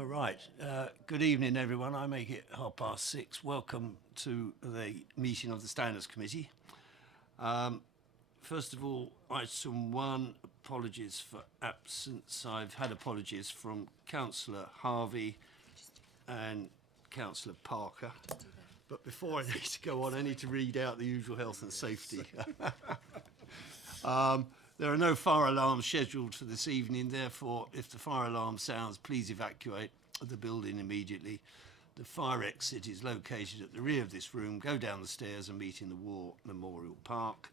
All right. Good evening, everyone. I make it 6:30. Welcome to the meeting of the Standards Committee. First of all, item 1, apologies for absence. I've had apologies from Councillor Harvey and Councillor Parker. But before I need to go on, I need to read out the usual health and safety. There are no fire alarms scheduled for this evening. Therefore, if the fire alarm sounds, please evacuate the building immediately. The fire exit is located at the rear of this room. Go down the stairs and meet in the War Memorial Park.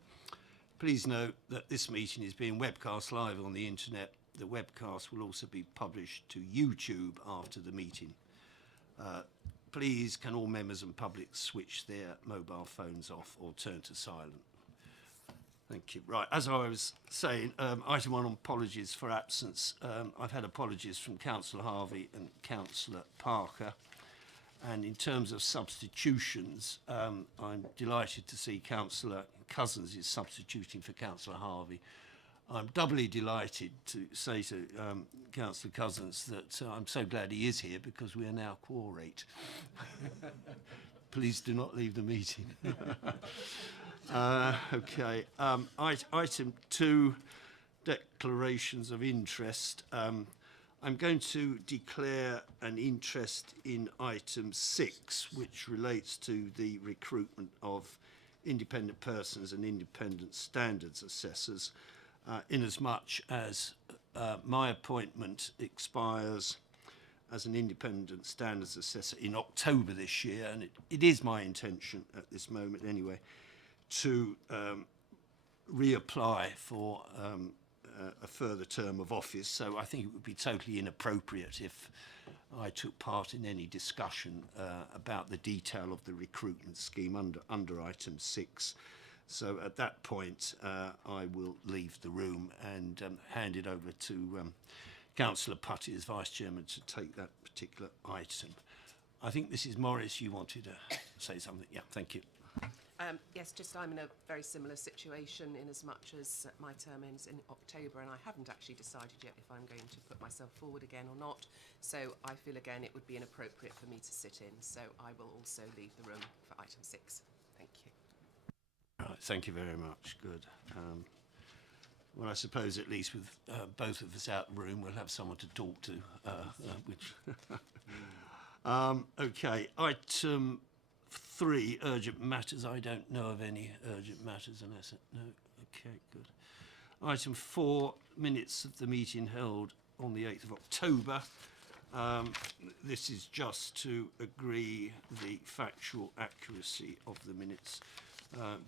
Please note that this meeting is being webcast live on the internet. The webcast will also be published to YouTube after the meeting. Please, can all members and public switch their mobile phones off or turn to silent? Thank you. Right, as I was saying, item 1 on apologies for absence. I've had apologies from Councillor Harvey and Councillor Parker. And in terms of substitutions, I'm delighted to see Councillor Cousins is substituting for Councillor Harvey. I'm doubly delighted to say to Councillor Cousins that I'm so glad he is here because we are now quorate. Please do not leave the meeting. Okay. Item 2, declarations of interest. I'm going to declare an interest in item 6, which relates to the recruitment of independent persons and independent standards assessors, inasmuch as my appointment expires as an independent standards assessor in October this year, and it is my intention at this moment anyway to reapply for a further term of office. So I think it would be totally inappropriate if I took part in any discussion about the detail of the recruitment scheme under item 6. So at that point, I will leave the room and hand it over to Councillor Putty as Vice Chairman to take that particular item. I think Mrs. Morris, you wanted to say something. Yeah, thank you. Yes, just I'm in a very similar situation in as much as my term ends in October and I haven't actually decided yet if I'm going to put myself forward again or not. So I feel again it would be inappropriate for me to sit in. So I will also leave the room for item 6. Thank you. Right, thank you very much. Good. Well, I suppose at least with both of us out of the room, we'll have someone to talk to. Okay, item 3, urgent matters. I don't know of any urgent matters unless... No? Okay, good. Item 4, minutes of the meeting held on the 8th of October. This is just to agree the factual accuracy of the minutes.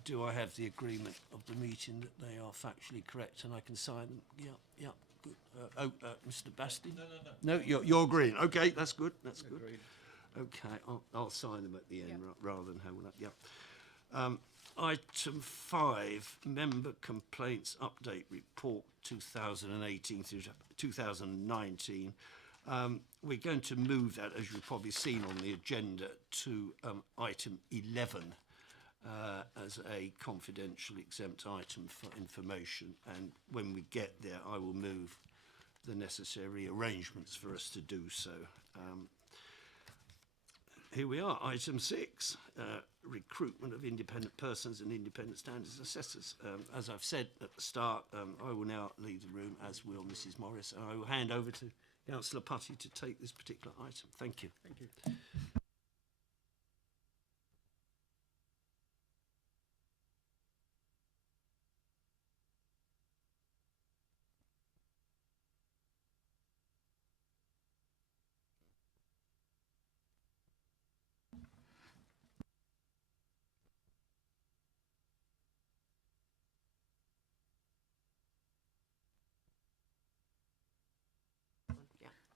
Do I have the agreement of the meeting that they are factually correct and I can sign them? Yeah, good. Mr. Basti? No, you're agreeing. Okay, that's good. That's good. Agreed. Okay, I'll sign them at the end rather than hold up. Yeah. Item 5, Member Complaints Update Report 2018 through 2019. We're going to move that, as you've probably seen on the agenda, to item 11 as a confidential exempt item for information. And when we get there, I will move the necessary arrangements for us to do so. Here we are, item 6, recruitment of independent persons and independent standards assessors. As I've said at the start, I will now leave the room, as will Mrs. Morris, and I will hand over to Councillor Putty to take this particular item. Thank you. Thank you.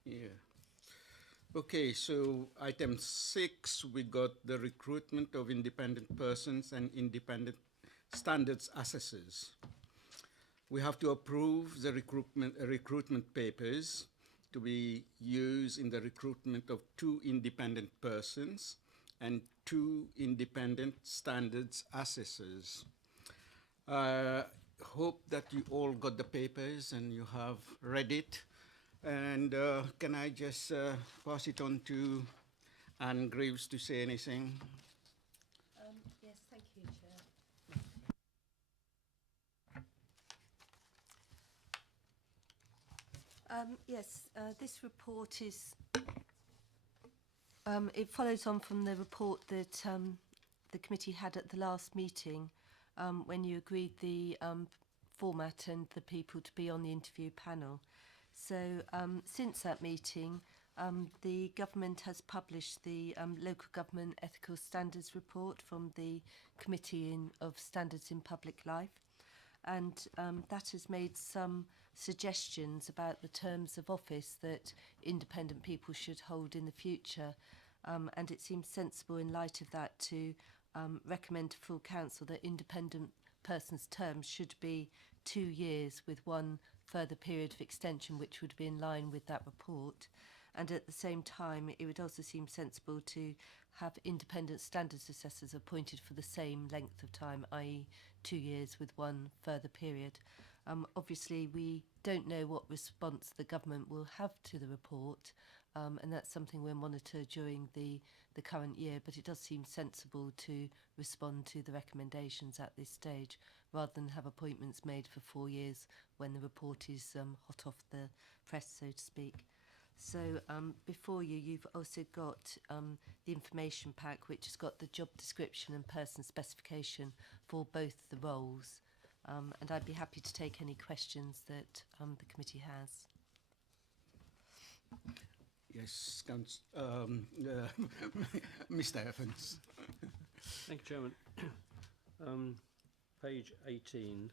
Yeah. Okay, so item 6, we got the recruitment of independent persons and independent standards assessors. We have to approve the recruitment papers to be used in the recruitment of 2 independent persons and 2 independent standards assessors. Hope that you all got the papers and you have read it. And can I just pass it on to Anne Graves to say anything? Yes, thank you, Chair. Yes, this report is, it follows on from the report that the committee had at the last meeting when you agreed the format and the people to be on the interview panel. So since that meeting, the government has published the Local Government Ethical Standards report from the Committee of Standards in Public Life. And that has made some suggestions about the terms of office that independent people should hold in the future. And it seems sensible in light of that to recommend to full council that independent persons' terms should be 2 years with one further period of extension, which would be in line with that report. And at the same time, it would also seem sensible to have independent standards assessors appointed for the same length of time, i.e. 2 years with one further period. Obviously, we don't know what response the government will have to the report, and that's something we'll monitor during the current year, but it does seem sensible to respond to the recommendations at this stage, rather than have appointments made for 4 years when the report is hot off the press, so to speak. So before you, you've also got the information pack, which has got the job description and person specification for both the roles. And I'd be happy to take any questions that the committee has. Yes, Mr. Evans. Thank you, Chairman. Page 18,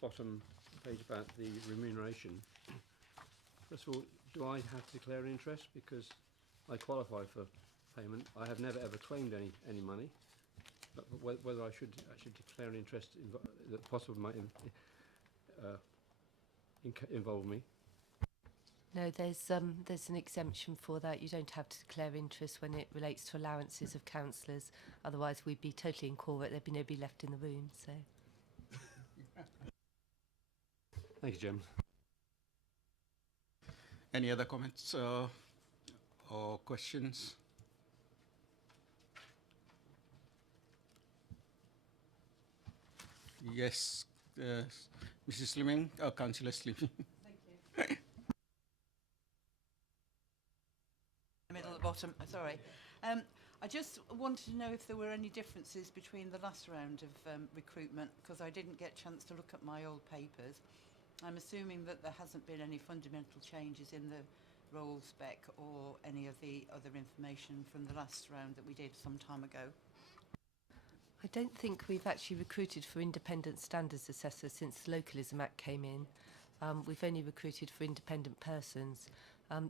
bottom page about the remuneration. First of all, do I have to declare an interest because I qualify for payment? I have never ever claimed any money, but whether I should actually declare an interest that possibly might involve me. No, there's an exemption for that. You don't have to declare interest when it relates to allowances of councillors. Otherwise, we'd be totally incorrect. There'd be nobody left in the room. So. Thank you, Chairman. Any other comments or questions? Yes, Mrs. Slimming, Councillor Slimming. Thank you. The middle at the bottom, sorry. I just wanted to know if there were any differences between the last round of recruitment, because I didn't get a chance to look at my old papers. I'm assuming that there hasn't been any fundamental changes in the role spec or any of the other information from the last round that we did some time ago. I don't think we've actually recruited for independent standards assessors since the Localism Act came in. We've only recruited for independent persons.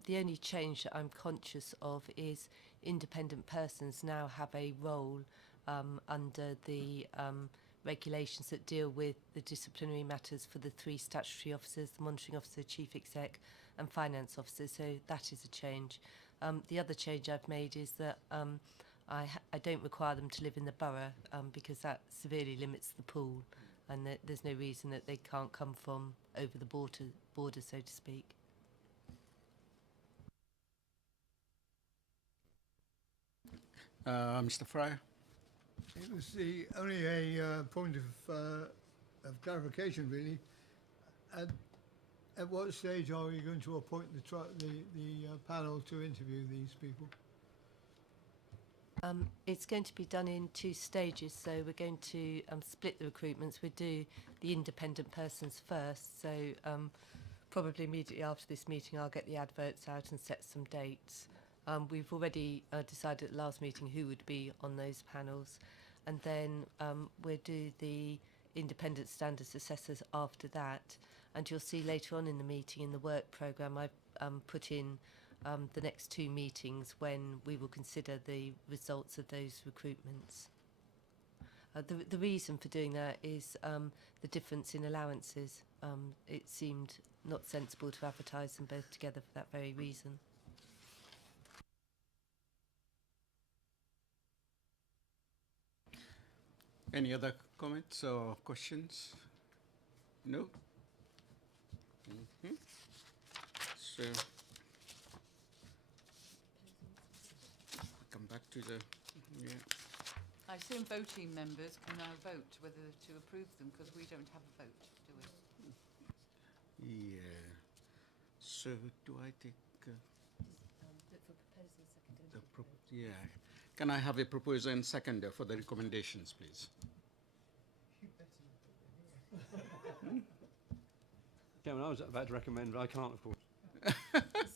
The only change that I'm conscious of is independent persons now have a role under the regulations that deal with the disciplinary matters for the 3 statutory officers, the monitoring officer, chief exec and finance officer, so that is a change. The other change I've made is that I don't require them to live in the borough because that severely limits the pool, and that there's no reason that they can't come from over the border, so to speak. Mr. Fryer. It was only a point of clarification, really. At what stage are you going to appoint the panel to interview these people? It's going to be done in 2 stages, so we're going to split the recruitments. We'll do the independent persons first, so probably immediately after this meeting I'll get the adverts out and set some dates. We've already decided at the last meeting who would be on those panels, and then we'll do the independent standards assessors after that. And you'll see later on in the meeting, in the work programme, I've put in the next 2 meetings when we will consider the results of those recruitments. The reason for doing that is the difference in allowances. It seemed not sensible to advertise them both together for that very reason. Any other comments or questions? No? So come back to the, yeah. I assume voting members can now vote whether to approve them because we don't have a vote, do we? Yeah. So do I take yeah. Can I have a proposer and seconder for the recommendations, please? Chairman, I was about to recommend, but I can't, of course.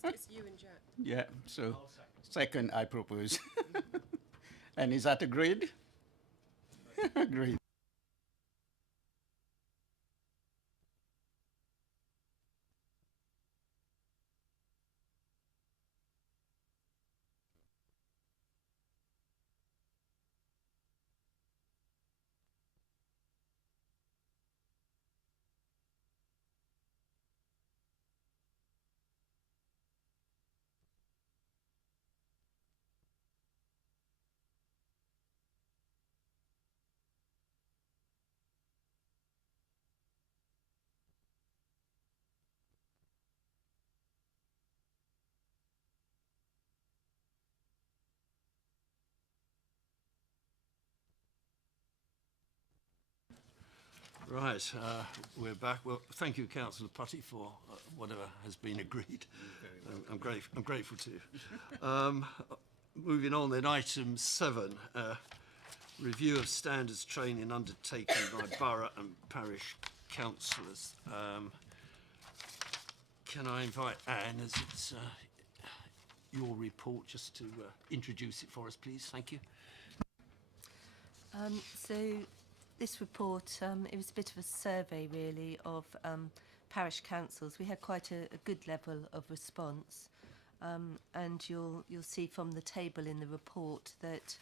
It's you and Jack. Yeah, so second I propose. And is that agreed? Agreed. Right, we're back. Well, thank you, Councillor Putty, for whatever has been agreed. I'm grateful to you. Moving on then, item 7, review of standards training undertaken by borough and parish councillors. Can I invite Anne, as it's your report, just to introduce it for us, please? Thank you. So this report, it was a bit of a survey really of parish councils. We had quite a good level of response, and you'll see from the table in the report that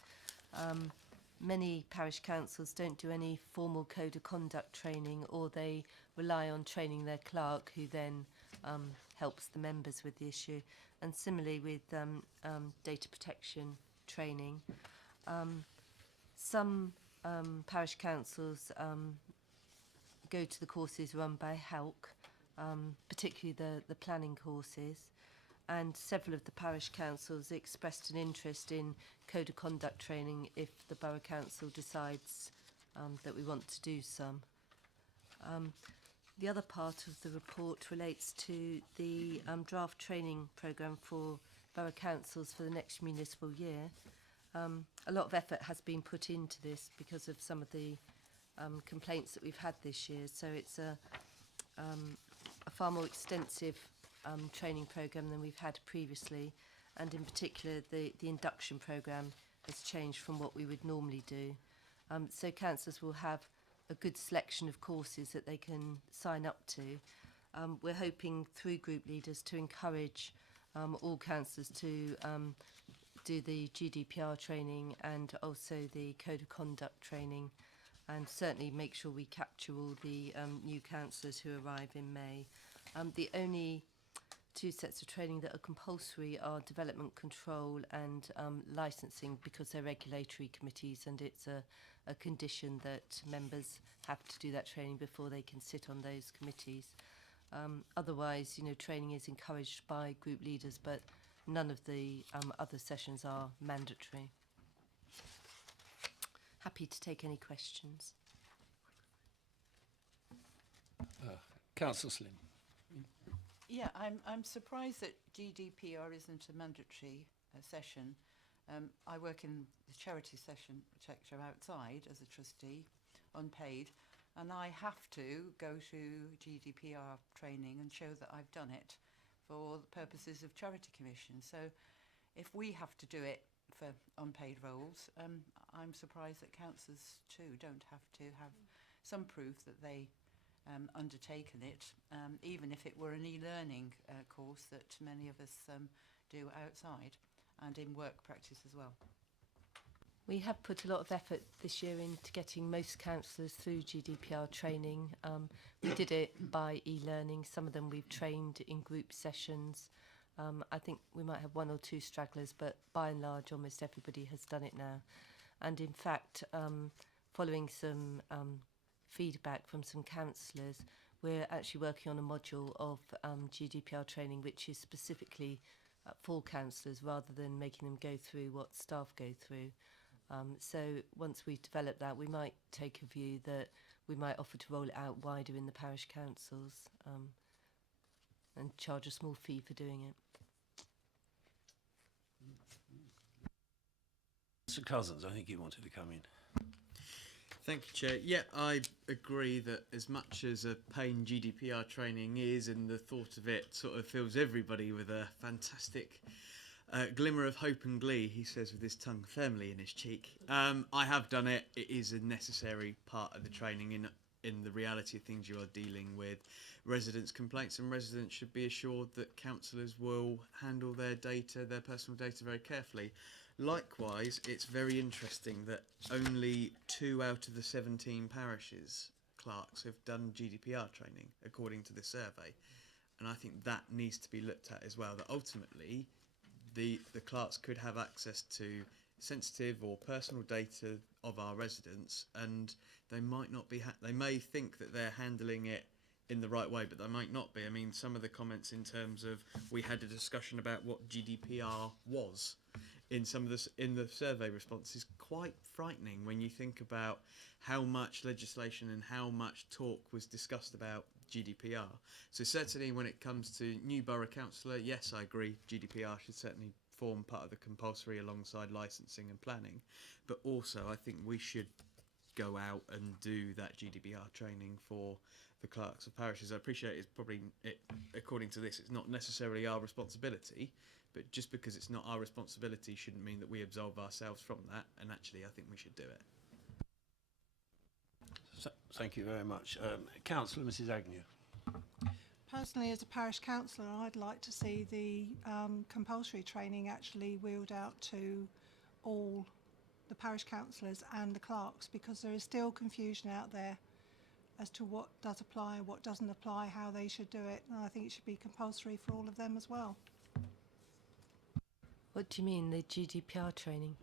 many parish councils don't do any formal code of conduct training, or they rely on training their clerk, who then helps the members with the issue. And similarly with data protection training. Some parish councils go to the courses run by HELC, particularly the planning courses, and several of the parish councils expressed an interest in code of conduct training if the borough council decides that we want to do some. The other part of the report relates to the draft training programme for borough councils for the next municipal year. A lot of effort has been put into this because of some of the complaints that we've had this year. So it's a far more extensive training programme than we've had previously. And in particular, the induction programme has changed from what we would normally do. So councillors will have a good selection of courses that they can sign up to. We're hoping through group leaders to encourage all councillors to do the GDPR training and also the code of conduct training, and certainly make sure we capture all the new councillors who arrive in May. The only 2 sets of training that are compulsory are development control and licensing, because they're regulatory committees, and it's a condition that members have to do that training before they can sit on those committees. Otherwise, you know, training is encouraged by group leaders, but none of the other sessions are mandatory. Happy to take any questions. Councillor Slim. Yeah, I'm surprised that GDPR isn't a mandatory session. I work in the charity session sector outside as a trustee, unpaid, and I have to go to GDPR training and show that I've done it for the purposes of charity commission. So if we have to do it for unpaid roles, I'm surprised that councillors too don't have to have some proof that they undertaken it, even if it were an e-learning course that many of us do outside and in work practice as well. We have put a lot of effort this year into getting most councillors through GDPR training. We did it by e-learning. Some of them we've trained in group sessions. I think we might have 1 or 2 stragglers, but by and large almost everybody has done it now. And in fact, following some feedback from some councillors, we're actually working on a module of GDPR training which is specifically for councillors rather than making them go through what staff go through. So once we've developed that, we might take a view that we might offer to roll it out wider in the parish councils and charge a small fee for doing it. Mr. Cousins, I think you wanted to come in. Thank you, Chair. Yeah, I agree that as much as a pain GDPR training is, and the thought of it sort of fills everybody with a fantastic glimmer of hope and glee, he says with his tongue firmly in his cheek. I have done it. It is a necessary part of the training in the reality of things. You are dealing with residents' complaints, and residents should be assured that councillors will handle their data, their personal data, very carefully. Likewise, it's very interesting that only 2 out of the 17 parishes clerks have done GDPR training, according to the survey. And I think that needs to be looked at as well, that ultimately the clerks could have access to sensitive or personal data of our residents, and they might not be, they may think that they're handling it in the right way, but they might not be. I mean, some of the comments in terms of, we had a discussion about what GDPR was in some of this in the survey response is quite frightening when you think about how much legislation and how much talk was discussed about GDPR. So certainly when it comes to new borough councillor, yes, I agree, GDPR should certainly form part of the compulsory alongside licensing and planning, but also I think we should go out and do that GDPR training for the clerks of parishes. I appreciate it's probably, according to this, it's not necessarily our responsibility, but just because it's not our responsibility shouldn't mean that we absolve ourselves from that, and actually I think we should do it. Thank you very much. Councillor Mrs Agnew. Personally, as a parish councillor, I'd like to see the compulsory training actually wheeled out to all the parish councillors and the clerks, because there is still confusion out there as to what does apply, what doesn't apply, how they should do it, and I think it should be compulsory for all of them as well. What do you mean, the GDPR training?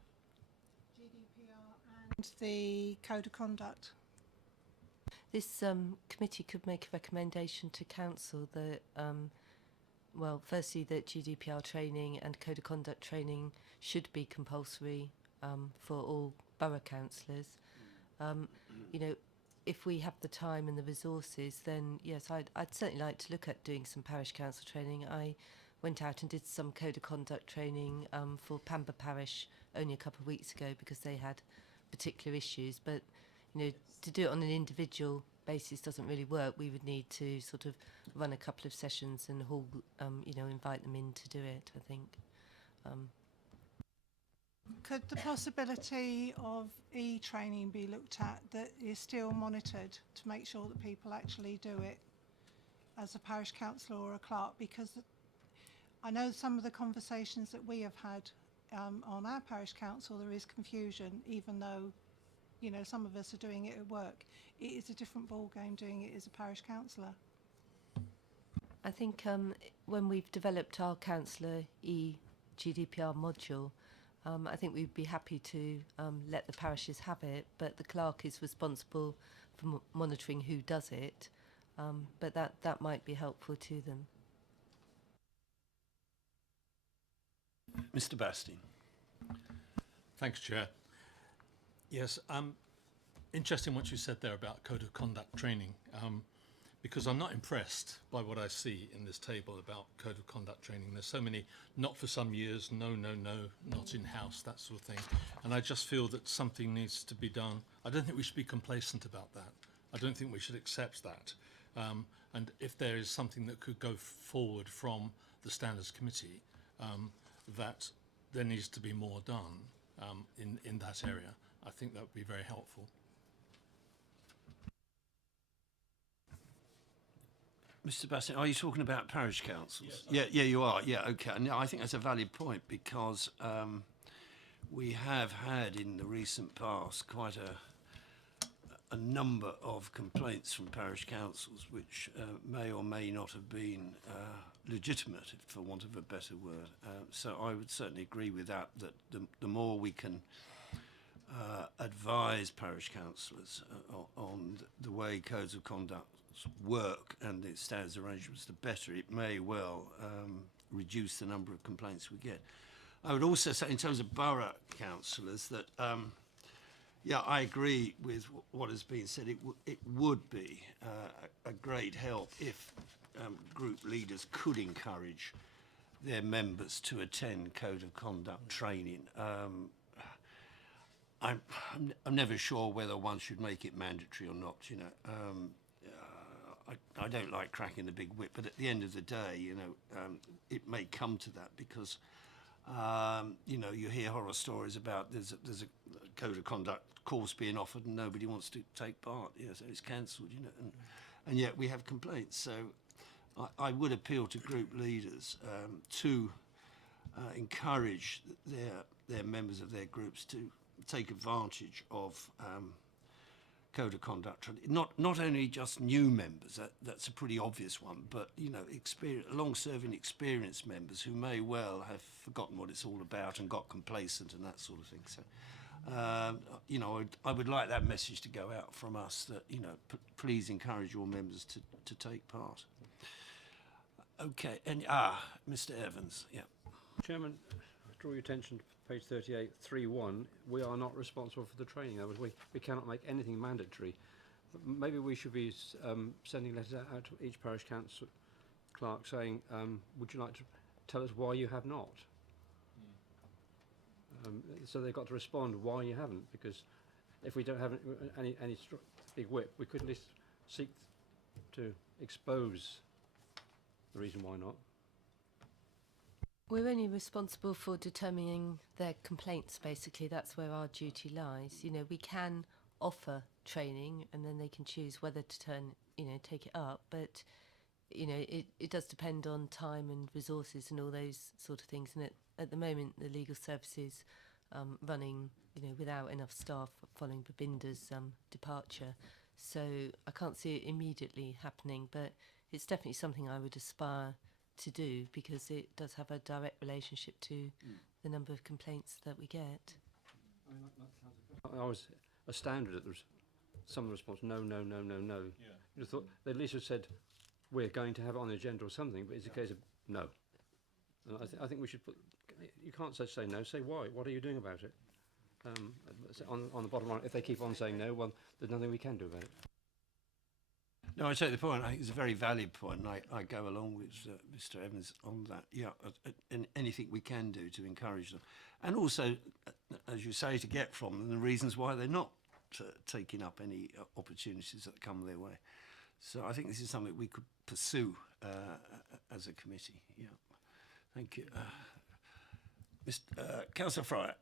GDPR and the code of conduct. This committee could make a recommendation to council that, well, firstly that GDPR training and code of conduct training should be compulsory for all borough councillors. You know, if we have the time and the resources, then yes, I'd certainly like to look at doing some parish council training. I went out and did some code of conduct training for Pamber Parish only a couple of weeks ago because they had particular issues, but you know, to do it on an individual basis doesn't really work. We would need to sort of run a couple of sessions and you know, invite them in to do it, I think. Could the possibility of e-training be looked at that is still monitored to make sure that people actually do it as a parish councillor or a clerk? Because I know some of the conversations that we have had on our parish council, there is confusion, even though, you know, some of us are doing it at work. It is a different ball game doing it as a parish councillor. I think when we've developed our councillor GDPR module, I think we'd be happy to let the parishes have it, but the clerk is responsible for monitoring who does it, but that might be helpful to them. Mr Bastine. Thanks, Chair. Yes, interesting what you said there about code of conduct training, because I'm not impressed by what I see in this table about code of conduct training. There's so many not for some years, no, not in-house, that sort of thing. And I just feel that something needs to be done. I don't think we should be complacent about that. I don't think we should accept that. And if there is something that could go forward from the Standards Committee, that there needs to be more done in that area, I think that would be very helpful. Mr Bassett, are you talking about parish councils? Yes, yeah, you are. Yeah, okay. No, I think that's a valid point, because we have had in the recent past quite a number of complaints from parish councils which may or may not have been legitimate, for want of a better word. So I would certainly agree with that the more we can advise parish councillors on the way codes of conduct council's work and its standards arrangements, the better. It may well reduce the number of complaints we get. I would also say, in terms of borough councillors, that yeah, I agree with what has been said. It would be a great help if group leaders could encourage their members to attend code of conduct training. I'm never sure whether one should make it mandatory or not. You know, I don't like cracking the big whip, but at the end of the day, you know, it may come to that because you know, you hear horror stories about there's a code of conduct course being offered and nobody wants to take part. Yeah, so it's cancelled. You know, and yet we have complaints. So I would appeal to group leaders to encourage their members of their groups to take advantage of code of conduct. Not only just new members, that's a pretty obvious one, but you know, long-serving experienced members who may well have forgotten what it's all about and got complacent and that sort of thing. So, you know, I would like that message to go out from us that, you know, please encourage your members to take part. Okay, and Mr. Evans, yeah. Chairman, I draw your attention to page 38, 3.1. We are not responsible for the training. That was, we cannot make anything mandatory. Maybe we should be sending letters out to each parish council clerk saying, would you like to tell us why you have not? So they've got to respond why you haven't, because if we don't have any big whip, we could at least seek to expose the reason why not. We're only responsible for determining their complaints, basically. That's where our duty lies. You know, we can offer training and then they can choose whether to take it up, but you know, it does depend on time and resources and all those sort of things. And at the moment, the legal services running, you know, without enough staff following Babinder's departure. So I can't see it immediately happening, but it's definitely something I would aspire to do because it does have a direct relationship to the number of complaints that we get. I was astounded at some of the response, no. Yeah. You'd have thought they at least have said, we're going to have it on the agenda or something, but it's a case of no. And I think we should put, you can't say no, say why. What are you doing about it? On the bottom line, if they keep on saying no, well, there's nothing we can do about it. No, I take the point. I think it's a very valid point, and I go along with Mr. Evans on that. Yeah, and anything we can do to encourage them. And also, as you say, to get from them the reasons why they're not taking up any opportunities that come their way. So I think this is something we could pursue as a committee. Yeah, thank you. Councillor Fryer.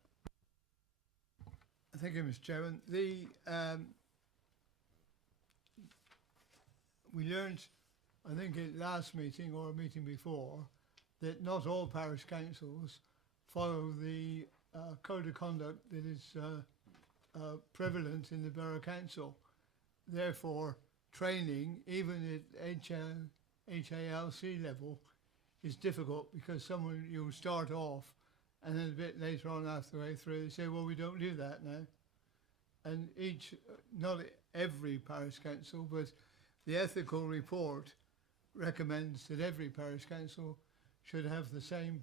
Thank you, Mr. Chairman. We learned, I think at last meeting or a meeting before, that not all parish councils follow the code of conduct that is prevalent in the borough council. Therefore, training, even at HALC level, is difficult because you'll start off and then a bit later on after the way through they say, well, we don't do that now. And not every parish council, but the ethical report recommends that every parish council should have the same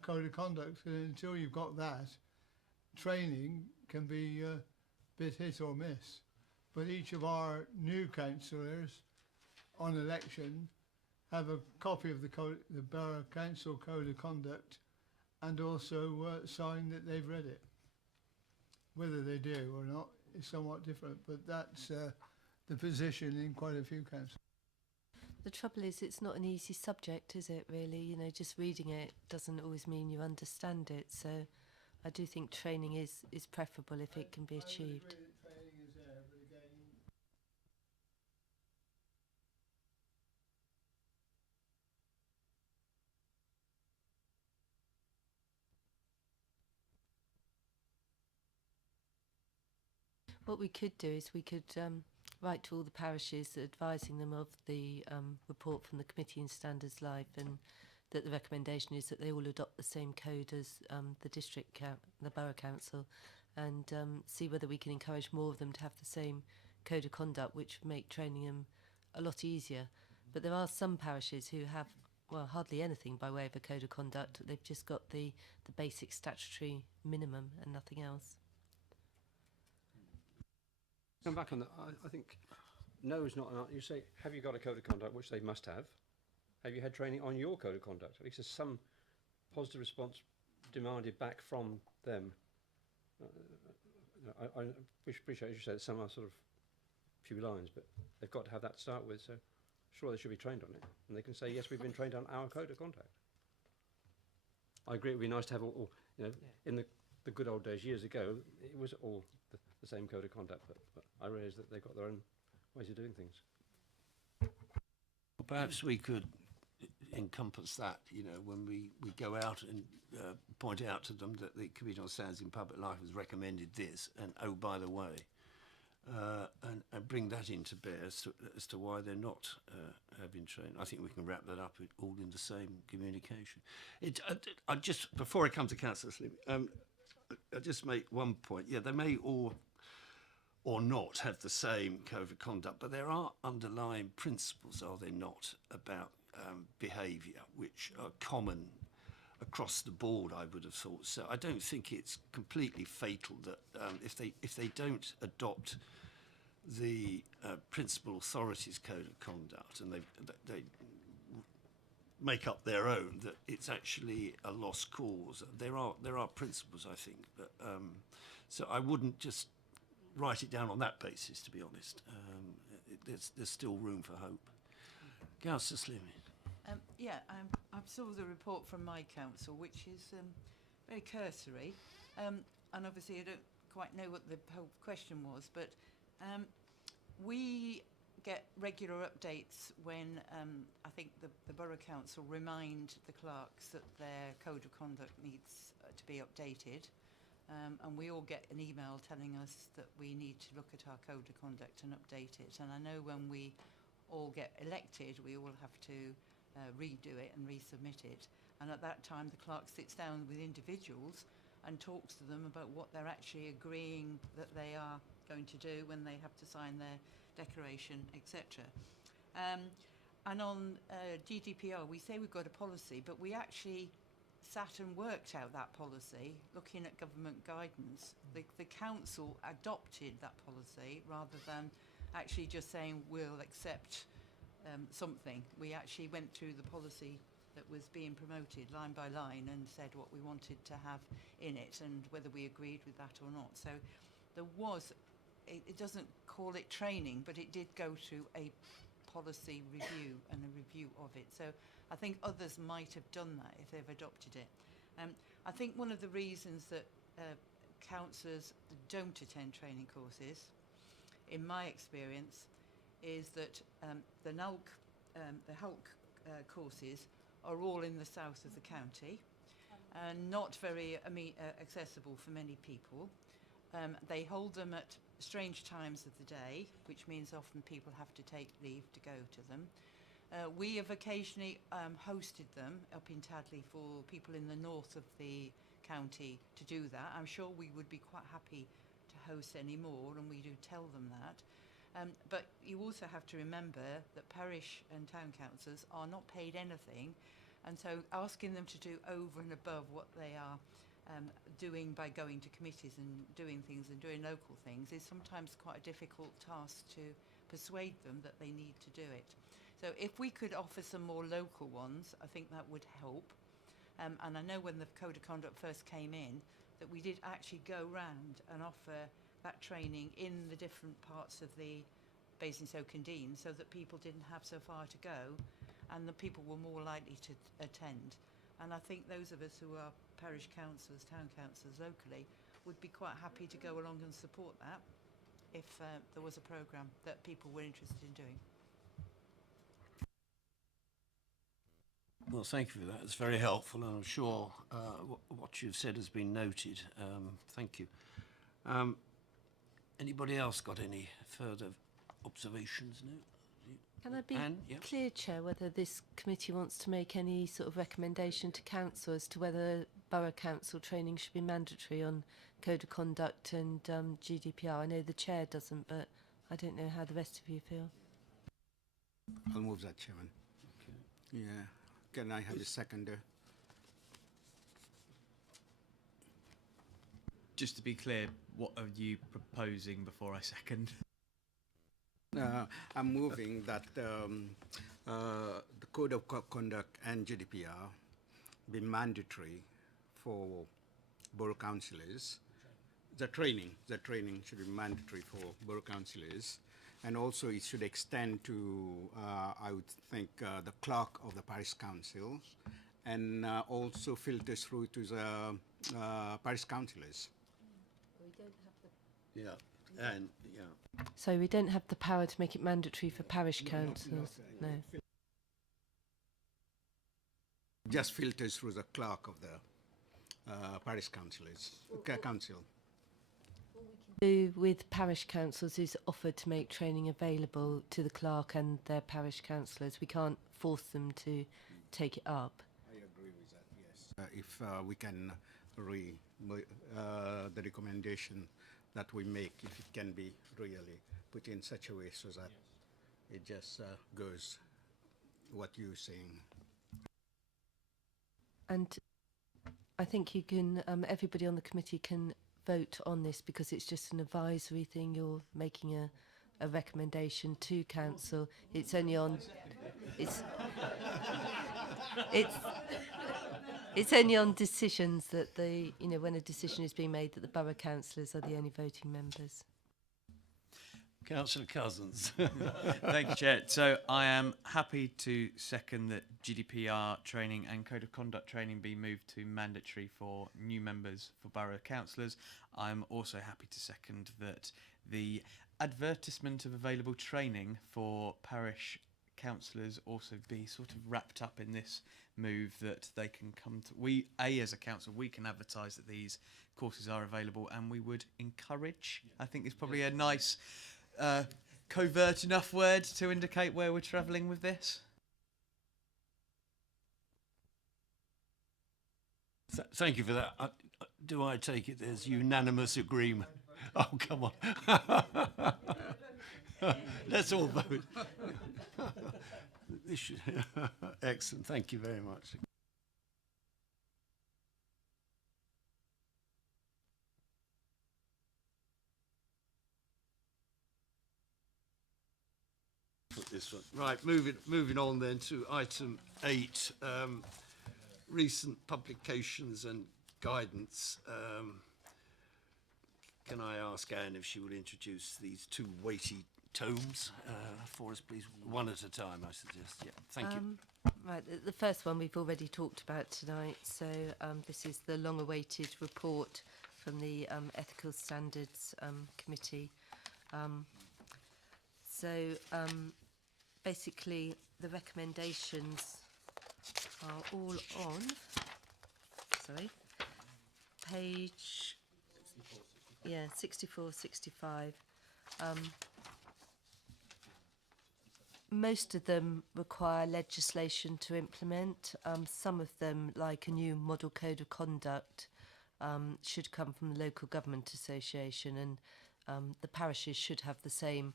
code of conduct, and until you've got that, training can be a bit hit or miss. But each of our new councillors on election have a copy of the Borough Council Code of Conduct and also sign that they've read it. Whether they do or not is somewhat different, but that's the position in quite a few councils. The trouble is it's not an easy subject, is it, really? You know, just reading it doesn't always mean you understand it. So I do think training is preferable if it can be achieved. What we could do is we could write to all the parishes advising them of the report from the Committee in Standards Live, and that the recommendation is that they all adopt the same code as the Borough Council, and see whether we can encourage more of them to have the same code of conduct, which would make training them a lot easier. But there are some parishes who have, well, hardly anything by way of a code of conduct. They've just got the basic statutory minimum and nothing else. Come back on that. I think no is not an answer. You say, have you got a code of conduct, which they must have? Have you had training on your code of conduct? At least there's some positive response demanded back from them. I appreciate, as you said, some are sort of few lines, but they've got to have that to start with, so sure they should be trained on it. And they can say, yes, we've been trained on our code of conduct. I agree, it would be nice to have all you know, in the good old days, years ago, it was all the same code of conduct, but I realise that they've got their own ways of doing things. Perhaps we could encompass that, you know, when we go out and point out to them that the Committee on Standards in Public Life has recommended this, and oh, by the way, and bring that into bear as to why they're not having training. I think we can wrap that up all in the same communication. I just, before I come to Councillor Slim, I'll just make one point. Yeah, they may all or not have the same code of conduct, but there are underlying principles, are there not, about behaviour which are common across the board, I would have thought. So I don't think it's completely fatal that if they don't adopt the Principal Authorities Code of Conduct and they make up their own, that it's actually a lost cause. There are principles, I think, but so I wouldn't just write it down on that basis, to be honest. There's still room for hope. Councillor Slim. Yeah, I saw the report from my council, which is very cursory, and obviously I don't quite know what the whole question was, but we get regular updates when I think the Borough Council remind the clerks that their code of conduct needs to be updated, and we all get an email telling us that we need to look at our code of conduct and update it. And I know when we all get elected, we all have to redo it and resubmit it. And at that time, the clerk sits down with individuals and talks to them about what they're actually agreeing that they are going to do when they have to sign their declaration, etc. And on GDPR, we say we've got a policy, but we actually sat and worked out that policy, looking at government guidance. The council adopted that policy rather than actually just saying we'll accept something. We actually went through the policy that was being promoted line by line and said what we wanted to have in it and whether we agreed with that or not. So there was, it doesn't call it training, but it did go through a policy review and a review of it. So I think others might have done that if they've adopted it. I think one of the reasons that councillors don't attend training courses, in my experience, is that the HULK courses are all in the south of the county and not very accessible for many people. They hold them at strange times of the day, which means often people have to take leave to go to them. We have occasionally hosted them up in Tadley for people in the north of the county to do that. I'm sure we would be quite happy to host any more, and we do tell them that. But you also have to remember that parish and town councillors are not paid anything, and so asking them to do over and above what they are doing by going to committees and doing things and doing local things is sometimes quite a difficult task to persuade them that they need to do it. So if we could offer some more local ones, I think that would help. And I know when the Code of Conduct first came in, that we did actually go round and offer that training in the different parts of the Basingstoke and Dean, so that people didn't have so far to go and the people were more likely to attend. And I think those of us who are parish councillors, town councillors locally, would be quite happy to go along and support that if there was a programme that people were interested in doing. Well, thank you for that. It's very helpful, and I'm sure what you've said has been noted. Thank you. Anybody else got any further observations? No? Can I be Anne? Yeah. clear, Chair, whether this committee wants to make any sort of recommendation to council as to whether borough council training should be mandatory on code of conduct and GDPR? I know the Chair doesn't, but I don't know how the rest of you feel. I'll move that, Chairman. Yeah. Can I have a seconder? Just to be clear, what are you proposing before I second? I'm moving that the Code of Conduct and GDPR be mandatory for borough councillors. The training should be mandatory for borough councillors, and also it should extend to, I would think, the clerk of the parish council, and also filter through to the parish councillors. Yeah, and, yeah. So we don't have the power to make it mandatory for parish councils. No. Just filters through the clerk of the parish councillors, council. Do with parish councils is offer to make training available to the clerk and their parish councillors. We can't force them to take it up. I agree with that, yes. If we can the recommendation that we make, if it can be really put in such a way so that it just goes what you're saying. And I think you can, everybody on the committee can vote on this because it's just an advisory thing. You're making a recommendation to council. It's only on, it's only on decisions that the, you know, when a decision is being made, that the borough councillors are the only voting members. Councillor Cousins. Thank you, Chair. So I am happy to second that GDPR training and Code of Conduct training be moved to mandatory for new members for borough councillors. I'm also happy to second that the advertisement of available training for parish councillors also be sort of wrapped up in this move, that they can come to, we, as a council, we can advertise that these courses are available, and we would encourage, I think it's probably a nice covert enough word to indicate where we're travelling with this. Thank you for that. Do I take it there's unanimous agreement? Oh, come on. Let's all vote. This should, excellent. Thank you very much. Put this one. Right, moving on then to item 8, recent publications and guidance. Can I ask Anne if she will introduce these 2 weighty tomes for us, please? One at a time, I suggest. Yeah, thank you. Right, the first one we've already talked about tonight. So this is the long-awaited report from the Ethical Standards Committee. Basically, the recommendations are all on, page 64, 65. Most of them require legislation to implement. Some of them, like a new model code of conduct, should come from the local government association, and the parishes should have the same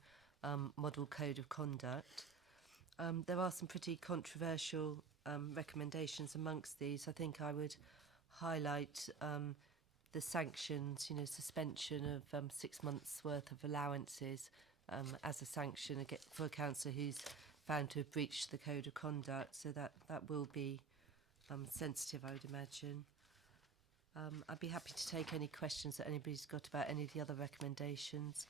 model code of conduct. There are some pretty controversial recommendations amongst these. I think I would highlight the sanctions, suspension of 6 months' worth of allowances as a sanction for a councillor who's found to have breached the code of conduct. So that will be sensitive, I would imagine. I'd be happy to take any questions that anybody's got about any of the other recommendations.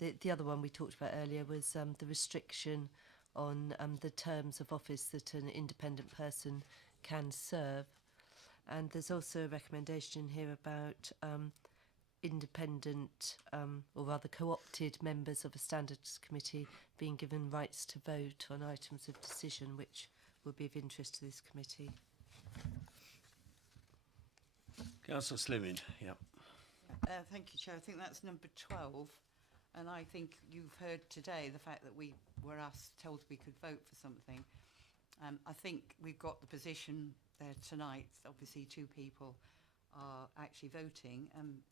The other one we talked about earlier was the restriction on the terms of office that an independent person can serve. And there's also a recommendation here about independent, or rather co-opted members of a standards committee being given rights to vote on items of decision, which will be of interest to this committee. Councillor Slimming, yeah. Thank you, Chair. I think that's number 12. And I think you've heard today the fact that we were told we could vote for something. I think we've got the position there tonight. Obviously, 2 people are actually voting. And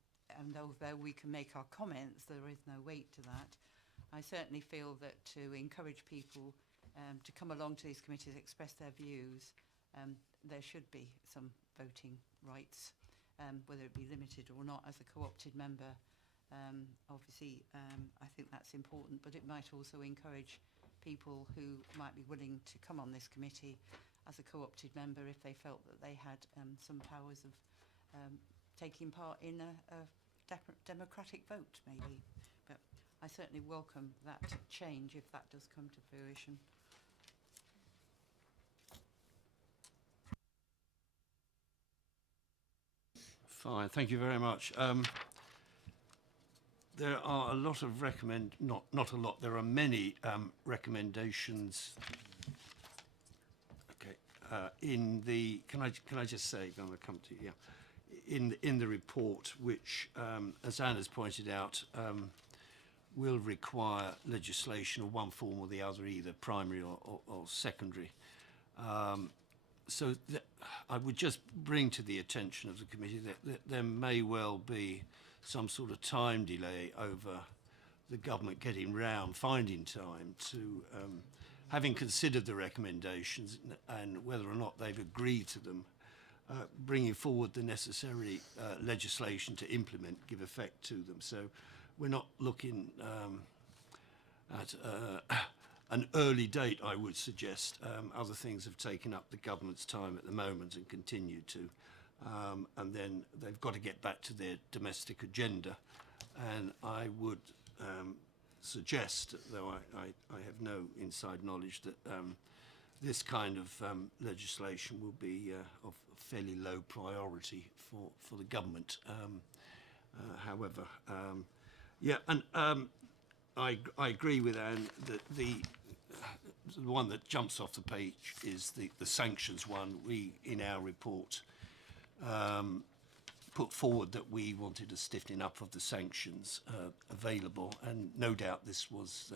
although we can make our comments, there is no weight to that. I certainly feel that to encourage people to come along to these committees, express their views, there should be some voting rights, whether it be limited or not as a co-opted member. Obviously, I think that's important, but it might also encourage people who might be willing to come on this committee as a co-opted member if they felt that they had some powers of taking part in a democratic vote, maybe. But I certainly welcome that change if that does come to fruition. Fine, thank you very much. There are a lot of not a lot, there are many recommendations. Okay, in the, can I just say, I'm going to come to you, yeah. In the report, which, as Anna's pointed out, will require legislation of one form or the other, either primary or secondary. So I would just bring to the attention of the committee that there may well be some sort of time delay over the government getting round, finding time to, having considered the recommendations and whether or not they've agreed to them, bringing forward the necessary legislation to implement, give effect to them. So we're not looking at an early date, I would suggest. Other things have taken up the government's time at the moment and continue to. And then they've got to get back to their domestic agenda. And I would suggest, though I have no inside knowledge, that this kind of legislation will be of fairly low priority for the government. However, yeah, and I agree with Anne that the one that jumps off the page is the sanctions one. We, in our report, put forward that we wanted a stiffening up of the sanctions available, and no doubt this was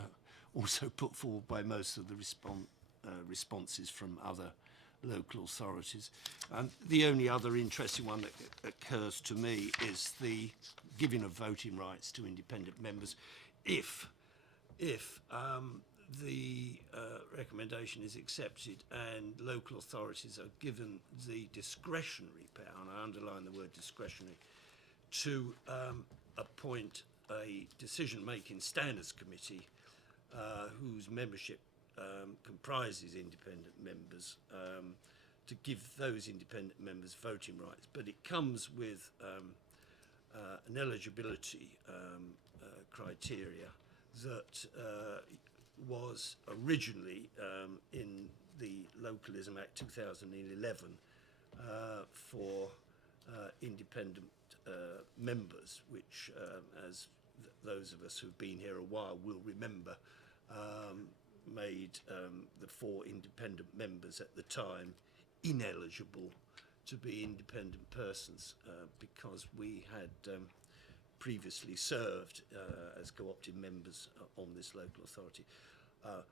also put forward by most of the responses from other local authorities. The only other interesting one that occurs to me is the giving of voting rights to independent members if the recommendation is accepted and local authorities are given the discretionary power, and I underline the word discretionary, to appoint a decision-making standards committee whose membership comprises independent members, to give those independent members voting rights. But it comes with an eligibility criteria that was originally in the Localism Act 2011 for independent members, which, as those of us who've been here a while will remember, made the 4 independent members at the time ineligible to be independent persons because we had previously served as co-opted members on this local authority.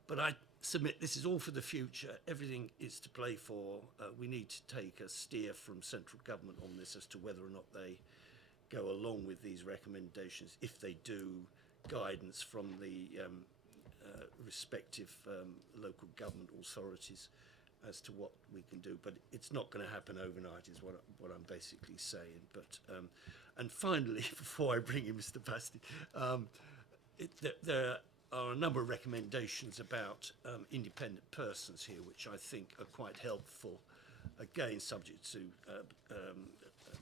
But I submit this is all for the future. Everything is to play for. We need to take a steer from central government on this as to whether or not they go along with these recommendations. If they do, guidance from the respective local government authorities as to what we can do. But it's not going to happen overnight is what I'm basically saying. But and finally, before I bring in Mr. Basti, there are a number of recommendations about independent persons here, which I think are quite helpful, again subject to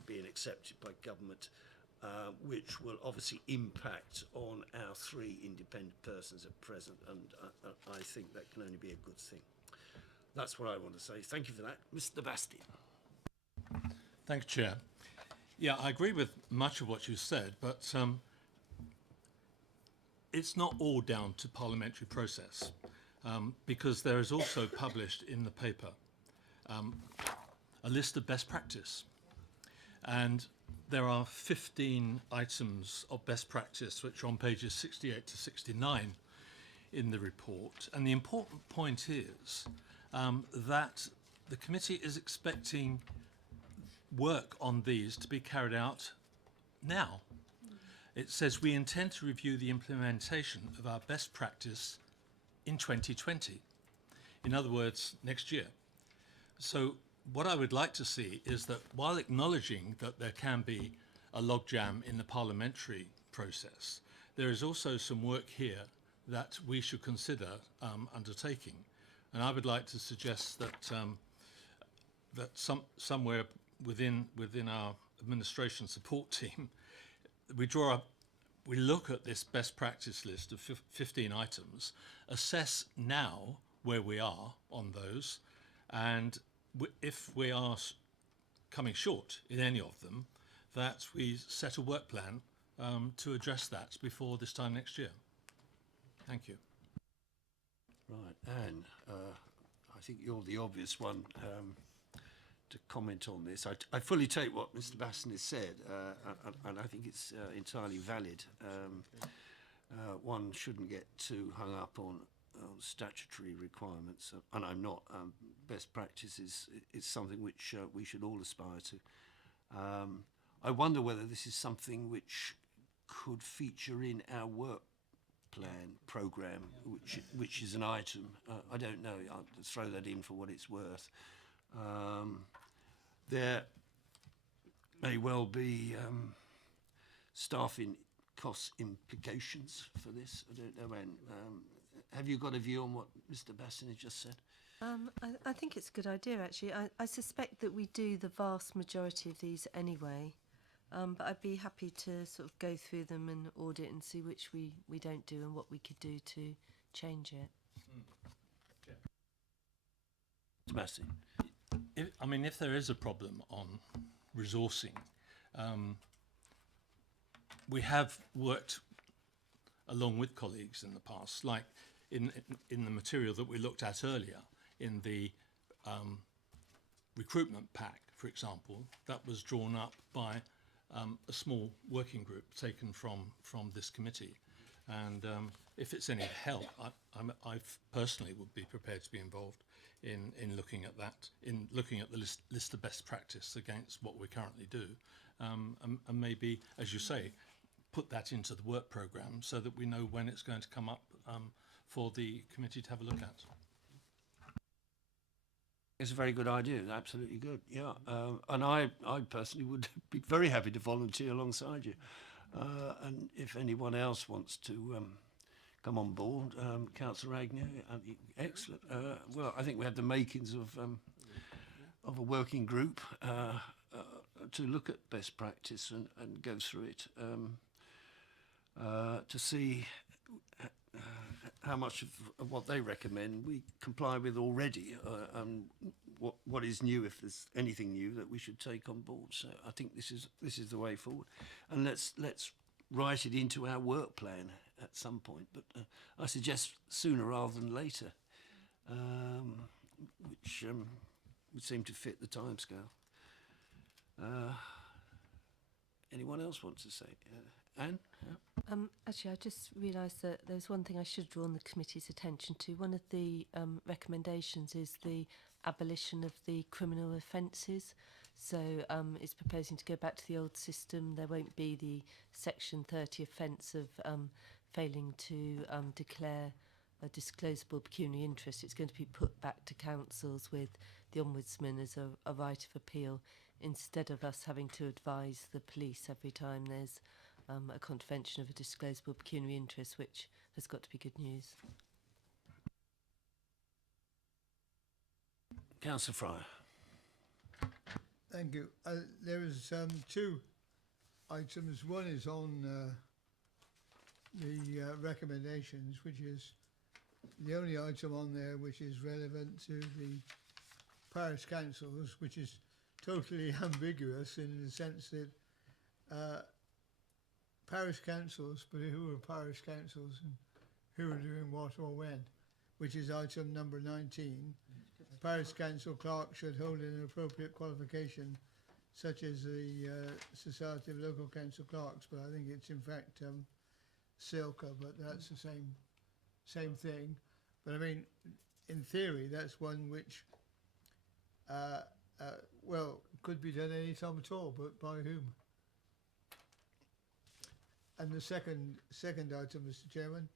being accepted by government, which will obviously impact on our 3 independent persons at present, and I think that can only be a good thing. That's what I want to say. Thank you for that. Mr. Basti. Thanks, Chair. Yeah, I agree with much of what you said, but it's not all down to parliamentary process, because there is also published in the paper a list of best practice. And there are 15 items of best practice, which are on pages 68 to 69 in the report. And the important point is that the committee is expecting work on these to be carried out now. It says we intend to review the implementation of our best practice in 2020. In other words, next year. So what I would like to see is that while acknowledging that there can be a logjam in the parliamentary process, there is also some work here that we should consider undertaking. And I would like to suggest that somewhere within our administration support team, we look at this best practice list of 15 items, assess now where we are on those, and if we are coming short in any of them, that we set a work plan to address that before this time next year. Thank you. Right, Anne, I think you're the obvious one to comment on this. I fully take what Mr. Basson has said, and I think it's entirely valid. One shouldn't get too hung up on statutory requirements, and I'm not. Best practice is something which we should all aspire to. I wonder whether this is something which could feature in our work plan program, which is an item. I don't know. I'll throw that in for what it's worth. There may well be staffing cost implications for this. I don't know, Anne. Have you got a view on what Mr. Basson has just said? I think it's a good idea, actually. I suspect that we do the vast majority of these anyway, but I'd be happy to sort of go through them and audit and see which we don't do and what we could do to change it. Mr. Basson? If there is a problem on resourcing, we have worked along with colleagues in the past, like in the material that we looked at earlier, in the recruitment pack, for example, that was drawn up by a small working group taken from this committee. And if it's any help, I personally would be prepared to be involved in looking at that, in looking at the list of best practice against what we currently do, and maybe, as you say, put that into the work programme so that we know when it's going to come up for the committee to have a look at. It's a very good idea, absolutely good, yeah. And I personally would be very happy to volunteer alongside you. And if anyone else wants to come on board, Councillor Agnew, excellent. Well, I think we have the makings of a working group to look at best practice and go through it to see how much of what they recommend we comply with already, and what is new, if there's anything new that we should take on board. So I think this is the way forward, and let's write it into our work plan at some point. But I suggest sooner rather than later, which would seem to fit the timescale. Anyone else want to say? Anne? Yeah. Actually, I just realised that there's one thing I should draw the committee's attention to. One of the recommendations is the abolition of the criminal offences. So it's proposing to go back to the old system. There won't be the Section 30 offence of failing to declare a disclosable pecuniary interest. It's going to be put back to councils with the Ombudsman as a right of appeal, instead of us having to advise the police every time there's a contravention of a disclosable pecuniary interest, which has got to be good news. Councillor Fryer. Thank you. There is two items. One is on the recommendations, which is the only item on there which is relevant to the parish councils, which is totally ambiguous in the sense that parish councils, but who are parish councils and who are doing what or when, which is item number 19. Parish council clerk should hold an appropriate qualification, such as the Society of Local Council Clerks, but I think it's in fact SILCA, but that's the same thing. But I mean, in theory, that's one which, well, could be done any time at all, but by whom? And the second item, Mr. Chairman,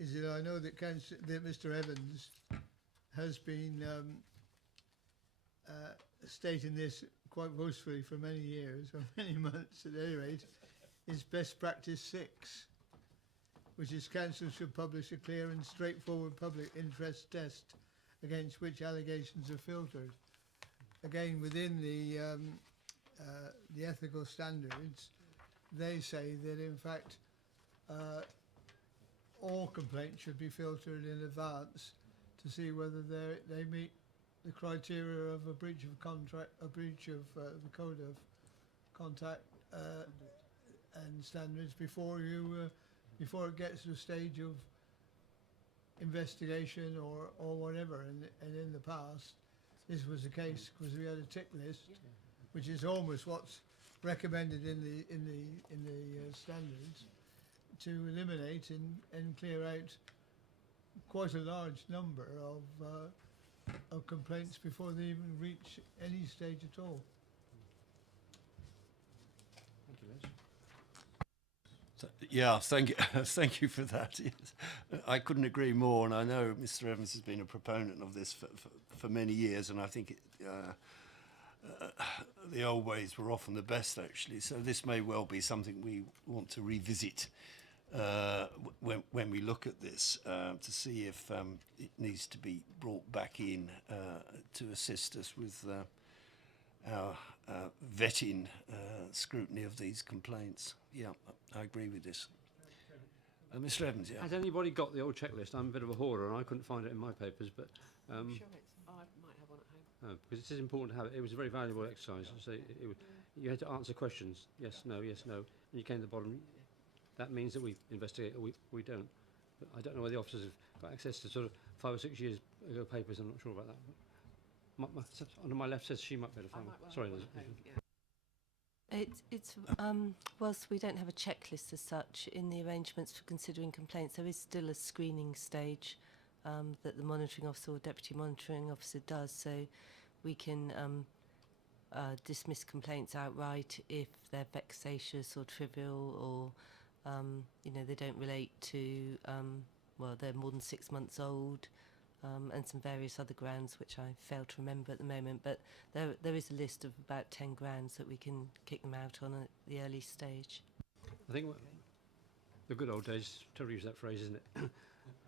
is that I know that Mr. Evans has been stating this quite boastfully for many years, or many months at any rate, is best practice 6, which is council should publish a clear and straightforward public interest test against which allegations are filtered. Again, within the ethical standards, they say that in fact all complaints should be filtered in advance to see whether they meet the criteria of a breach of contract, a breach of the code of contact and standards before it gets to the stage of investigation or whatever. And in the past, this was the case because we had a tick list, which is almost what's recommended in the standards, to eliminate and clear out quite a large number of complaints before they even reach any stage at all. Thank you, Les. Yeah, thank you, thank you for that. Yes. I couldn't agree more, and I know Mr. Evans has been a proponent of this for many years, and I think the old ways were often the best, actually. So this may well be something we want to revisit when we look at this to see if it needs to be brought back in to assist us with our vetting scrutiny of these complaints. Yeah, I agree with this. Mr. Evans, yeah. Has anybody got the old checklist? I'm a bit of a hoarder and I couldn't find it in my papers, but I'm sure I might have one at home. because it is important to have it. It was a very valuable exercise. So you had to answer questions, yes, no, and you came to the bottom. That means that we investigate or we don't. But I don't know whether the officers have got access to sort of 5 or 6 years ago papers. I'm not sure about that. But on my left says she might be able to find one. Sorry, Liz. It's whilst we don't have a checklist as such in the arrangements for considering complaints, there is still a screening stage that the monitoring officer or deputy monitoring officer does, so we can dismiss complaints outright if they're vexatious or trivial, or they don't relate to they're more than 6 months old, and some various other grounds which I fail to remember at the moment, but there is a list of about 10 grounds that we can kick them out on at the early stage. I think the good old days, to use that phrase, isn't it?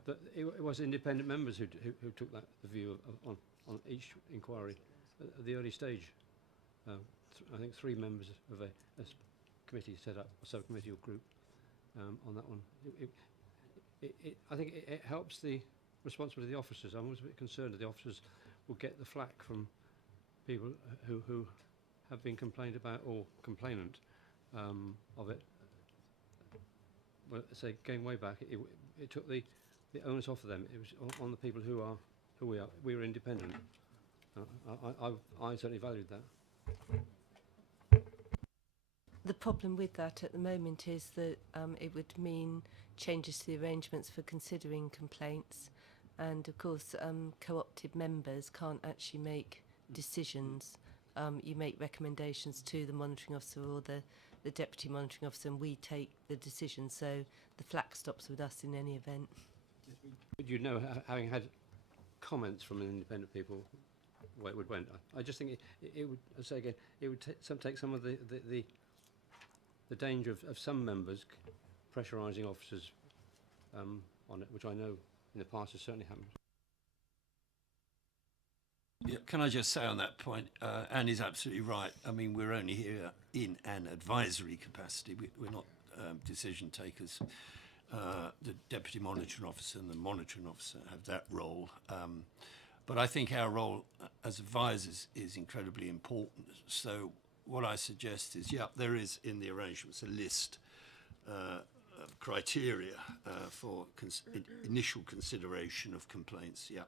That it was independent members who took the view on each inquiry at the early stage. I think 3 members of a committee set up, a subcommittee or group on that one. I think it helps the responsibility of the officers. I'm always a bit concerned that the officers will get the flack from people who have been complained about or complainant of it. Well, say going way back, it took the onus off of them. It was on the people who we are. We were independent. I certainly valued that. The problem with that at the moment is that it would mean changes to the arrangements for considering complaints, and of course co-opted members can't actually make decisions. You make recommendations to the monitoring officer or the deputy monitoring officer, and we take the decision, so the flack stops with us in any event. But you know, having had comments from independent people, where it would went. I just think it would, I'll say again, it would take some of the danger of some members pressurising officers on it, which I know in the past has certainly happened. Yeah, can I just say on that point, Anne is absolutely right. I mean, we're only here in an advisory capacity. We're not decision takers. The deputy monitoring officer and the monitoring officer have that role. But I think our role as advisors is incredibly important. So what I suggest is, yeah, there is in the arrangements a list of criteria for initial consideration of complaints, yeah.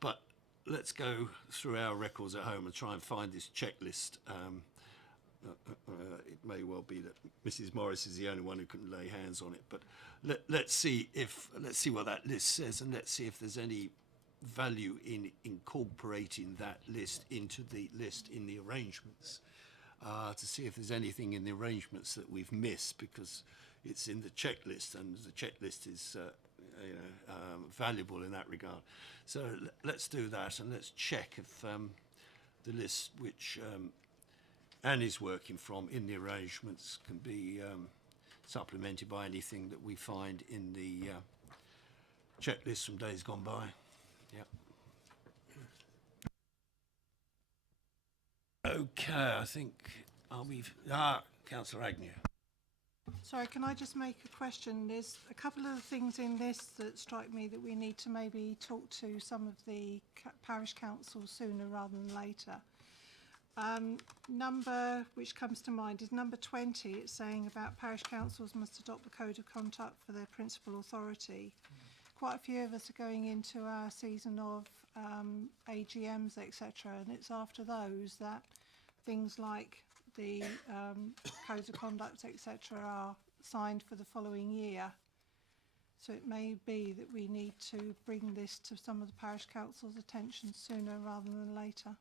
But let's go through our records at home and try and find this checklist. It may well be that Mrs. Morris is the only one who can lay hands on it, but let's see what that list says, and let's see if there's any value in incorporating that list into the list in the arrangements, to see if there's anything in the arrangements that we've missed, because it's in the checklist, and the checklist is valuable in that regard. So let's do that, and let's check if the list which Anne is working from in the arrangements can be supplemented by anything that we find in the checklist from days gone by. Yeah. Okay, I think Councillor Agnew. Sorry, can I just make a question? There's a couple of things in this that strike me that we need to maybe talk to some of the parish councils sooner rather than later. Number which comes to mind is number 20. It's saying about parish councils must adopt the code of conduct for their principal authority. Quite a few of us are going into our season of AGMs, etc., and it's after those that things like the codes of conduct, etc., are signed for the following year. So it may be that we need to bring this to some of the parish councils' attention sooner rather than later.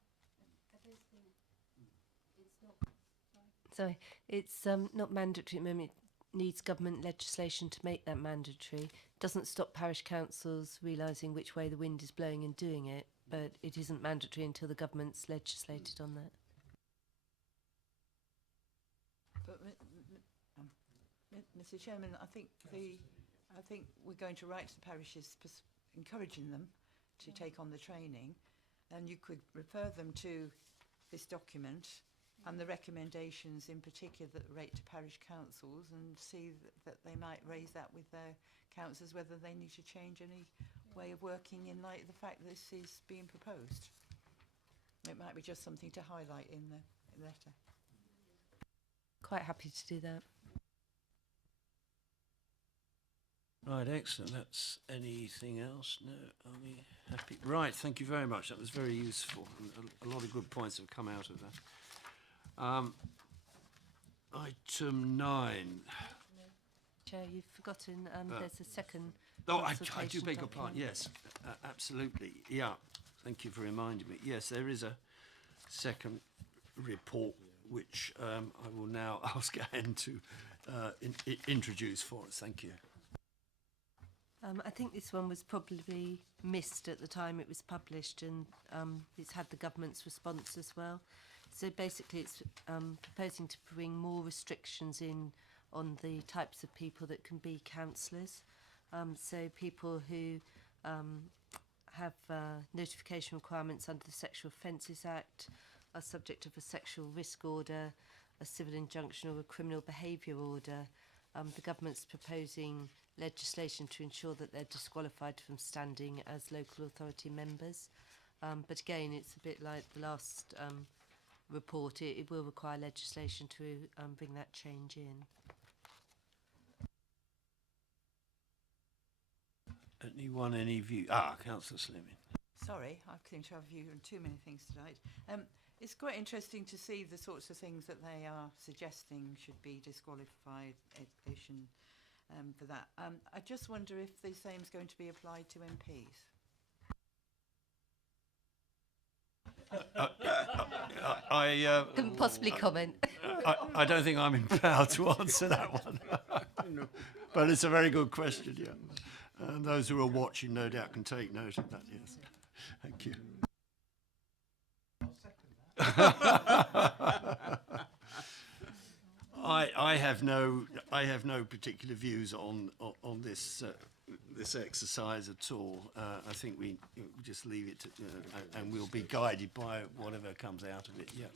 Sorry, it's not mandatory at the moment. It needs government legislation to make that mandatory. Doesn't stop parish councils realising which way the wind is blowing and doing it, but it isn't mandatory until the government's legislated on that. But, Mr. Chairman, I think we're going to write to the parishes encouraging them to take on the training, and you could refer them to this document and the recommendations in particular that relate to parish councils, and see that they might raise that with their councillors, whether they need to change any way of working in light of the fact that this is being proposed. It might be just something to highlight in the letter. Quite happy to do that. Right, excellent. That's anything else? No, are we happy? Right, thank you very much. That was very useful. A lot of good points have come out of that. Item 9. Chair, you've forgotten there's a second. Oh, I do consultation beg your pardon. document. Yes, absolutely. Yeah, thank you for reminding me. Yes, there is a second report which I will now ask Anne to introduce for us. Thank you. I think this one was probably missed at the time it was published, and it's had the government's response as well. So basically it's proposing to bring more restrictions in on the types of people that can be counsellors. So people who have notification requirements under the Sexual Offences Act, are subject of a sexual risk order, a civil injunction or a criminal behaviour order. The government's proposing legislation to ensure that they're disqualified from standing as local authority members. But again, it's a bit like the last report. It will require legislation to bring that change in. Anyone, any view? Councillor Slimming. Sorry, I seem to have a view on too many things tonight. It's quite interesting to see the sorts of things that they are suggesting should be disqualified for that. I just wonder if the same is going to be applied to MPs. I Couldn't possibly comment. I don't think I'm empowered to answer that one. But it's a very good question, yeah. And those who are watching no doubt can take note of that, yes. Thank you. I have no particular views on this this exercise at all. I think we just leave it to, and we'll be guided by whatever comes out of it. Yeah,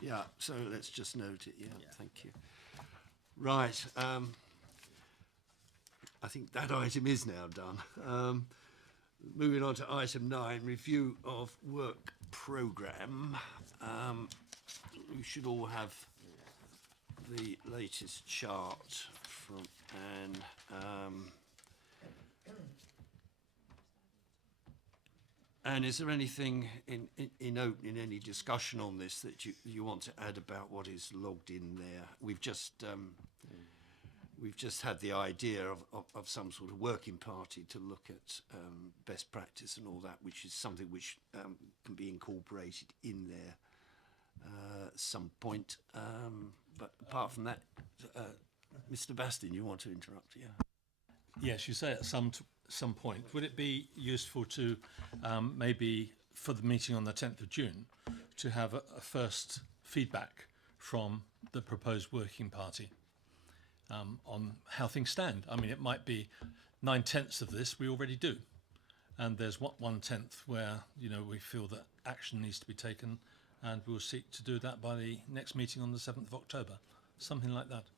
yeah. So let's just note it. Yeah, thank you. Right. I think that item is now done. Moving on to item 9, review of work programme. We should all have the latest chart from Anne. And is there anything in opening, any discussion on this that you want to add about what is logged in there? We've just had the idea of some sort of working party to look at best practice and all that, which is something which can be incorporated in there some point. But apart from that, Mr. Bastin, you want to interrupt? Yeah. Yes, you say at some some point, would it be useful to maybe for the meeting on the 10th of June to have a first feedback from the proposed working party on how things stand? I mean, it might be 9/10 of this we already do, and there's 1/10 where, you know, we feel that action needs to be taken, and we'll seek to do that by the next meeting on the 7th of October, something like that.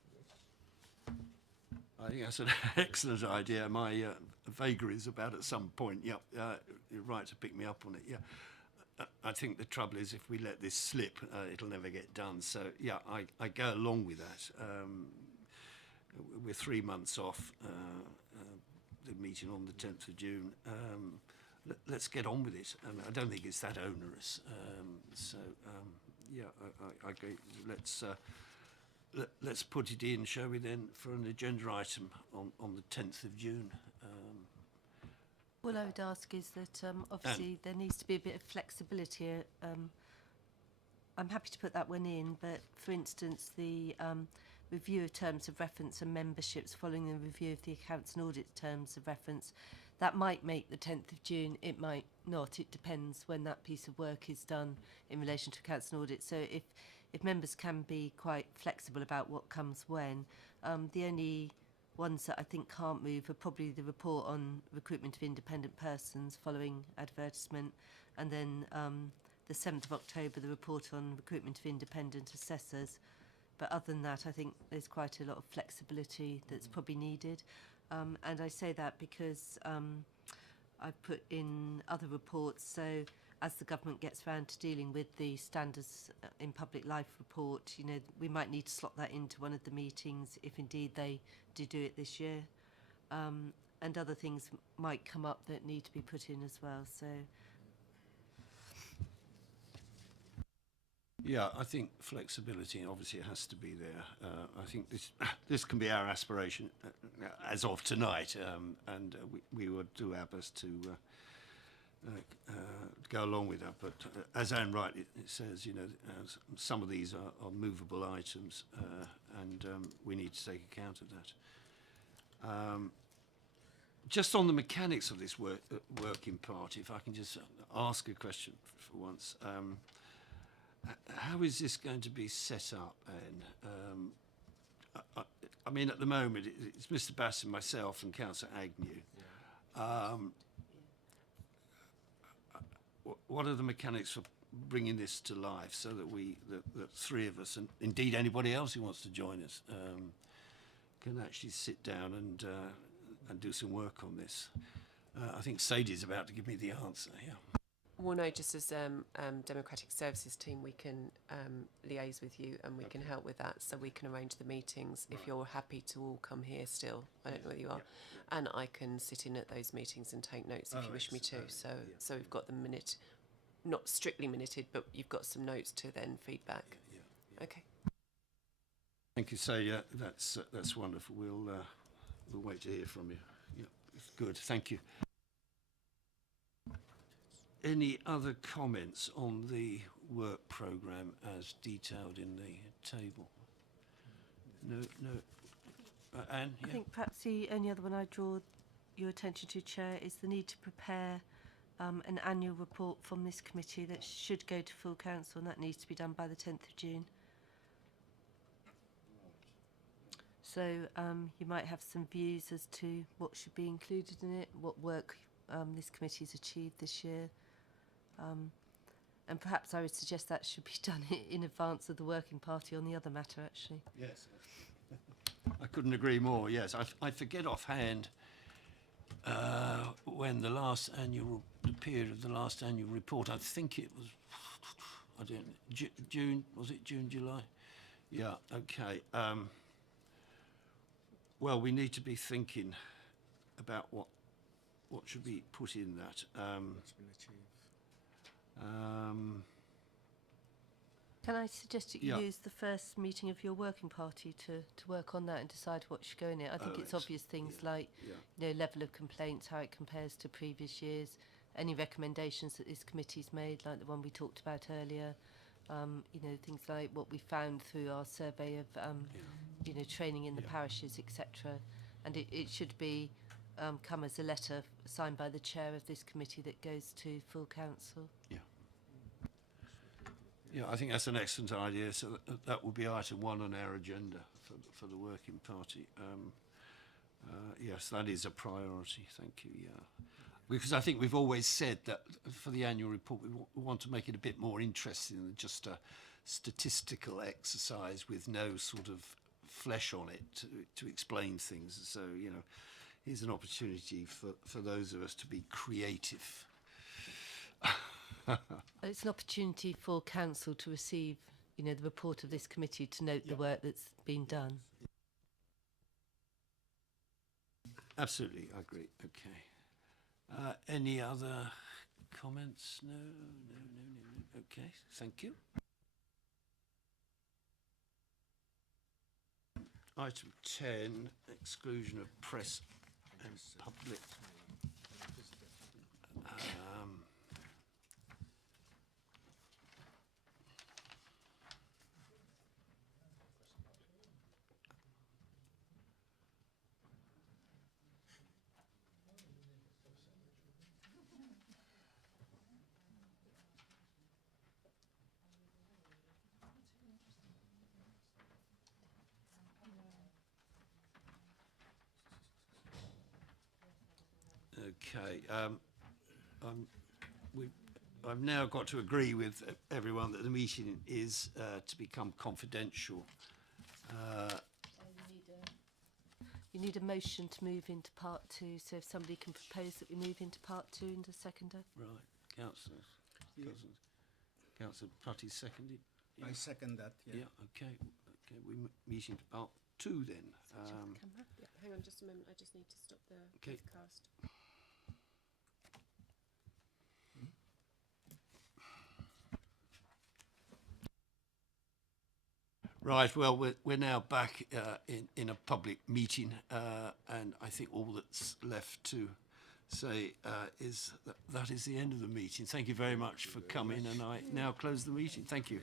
I think that's an excellent idea. My vagaries about at some point. Yeah, you're right to pick me up on it. Yeah, I think the trouble is if we let this slip, it'll never get done. So yeah, I go along with that. We're 3 months off the meeting on the 10th of June. Let's get on with it. I don't think it's that onerous. Yeah, I agree. Let's put it in, shall we then, for an agenda item on the 10th of June. All I would ask is that obviously there needs to be a bit of flexibility. I'm happy to put that one in, but for instance, the review of terms of reference and memberships following the review of the accounts and audit terms of reference, that might make the 10th of June, it might not. It depends when that piece of work is done in relation to accounts and audit. So if members can be quite flexible about what comes when, the only ones that I think can't move are probably the report on recruitment of independent persons following advertisement, and then the 7th of October, the report on recruitment of independent assessors. But other than that, I think there's quite a lot of flexibility that's probably needed. And I say that because I've put in other reports, so as the government gets round to dealing with the standards in public life report, you know, we might need to slot that into one of the meetings if indeed they do it this year. And other things might come up that need to be put in as well. So Yeah, I think flexibility obviously has to be there. I think this can be our aspiration as of tonight, and we would do our best to go along with that. But as Anne rightly it says, you know, some of these are movable items, and we need to take account of that. Just on the mechanics of this working party, if I can just ask a question for once. How is this going to be set up, Anne? I mean, at the moment, it's Mr. Bass and myself and Councillor Agnew. What are the mechanics for bringing this to life so that that three of us, and indeed anybody else who wants to join us, can actually sit down and do some work on this? I think Sadie's about to give me the answer. Yeah. Well, no, just as Democratic Services team, we can liaise with you and we can help with that. So we can arrange the meetings if you're happy to all come here still. I don't know whether you are. And I can sit in at those meetings and take notes if you wish me to. So we've got the minute, not strictly minuted, but you've got some notes to then feedback. Okay. Thank you, Sadie. That's wonderful. We'll wait to hear from you. Yeah, good. Thank you. Any other comments on the work programme as detailed in the table? No. Anne? I think perhaps the only other one I draw your attention to, Chair, is the need to prepare an annual report from this committee that should go to full council, and that needs to be done by the 10th of June. So you might have some views as to what should be included in it, what work this committee has achieved this year. And perhaps I would suggest that should be done in advance of the working party on the other matter, actually. Yes. I couldn't agree more, yes. I forget offhand when the period of the last annual report, I think it was, I don't know, June, was it June, July? Yeah, okay. Well, we need to be thinking about what should be put in that. What's been achieved? Can I suggest that you use the first meeting of your working party to work on that and decide what should go in it? I think it's obvious things like, you know, level of complaints, how it compares to previous years, any recommendations that this committee's made, like the one we talked about earlier, you know, things like what we found through our survey of, you know, training in the parishes, etc. And it should be come as a letter signed by the chair of this committee that goes to full council. Yeah, I think that's an excellent idea. So that will be item 1 on our agenda for the working party. Yes, that is a priority. Thank you. Yeah, because I think we've always said that for the annual report we want to make it a bit more interesting than just a statistical exercise with no sort of flesh on it to explain things. So here's an opportunity for those of us to be creative. It's an opportunity for council to receive, the report of this committee, to note the work that's been done. Absolutely, I agree. Okay. Any other comments? No. Okay, thank you. Item 10, exclusion of press and public. Okay. I've now got to agree with everyone that the meeting is to become confidential. You need a motion to move into part 2, so if somebody can propose that we move into part 2 and a seconder. Right, Councillor Putty seconded. I second that. Yeah. Okay. We meet into part 2 then. Yeah, hang on just a moment. I just need to stop the Okay. podcast. Right, well, we're now back in a public meeting, and I think all that's left to say is that is the end of the meeting. Thank you very much for coming, and I now close the meeting. Thank you.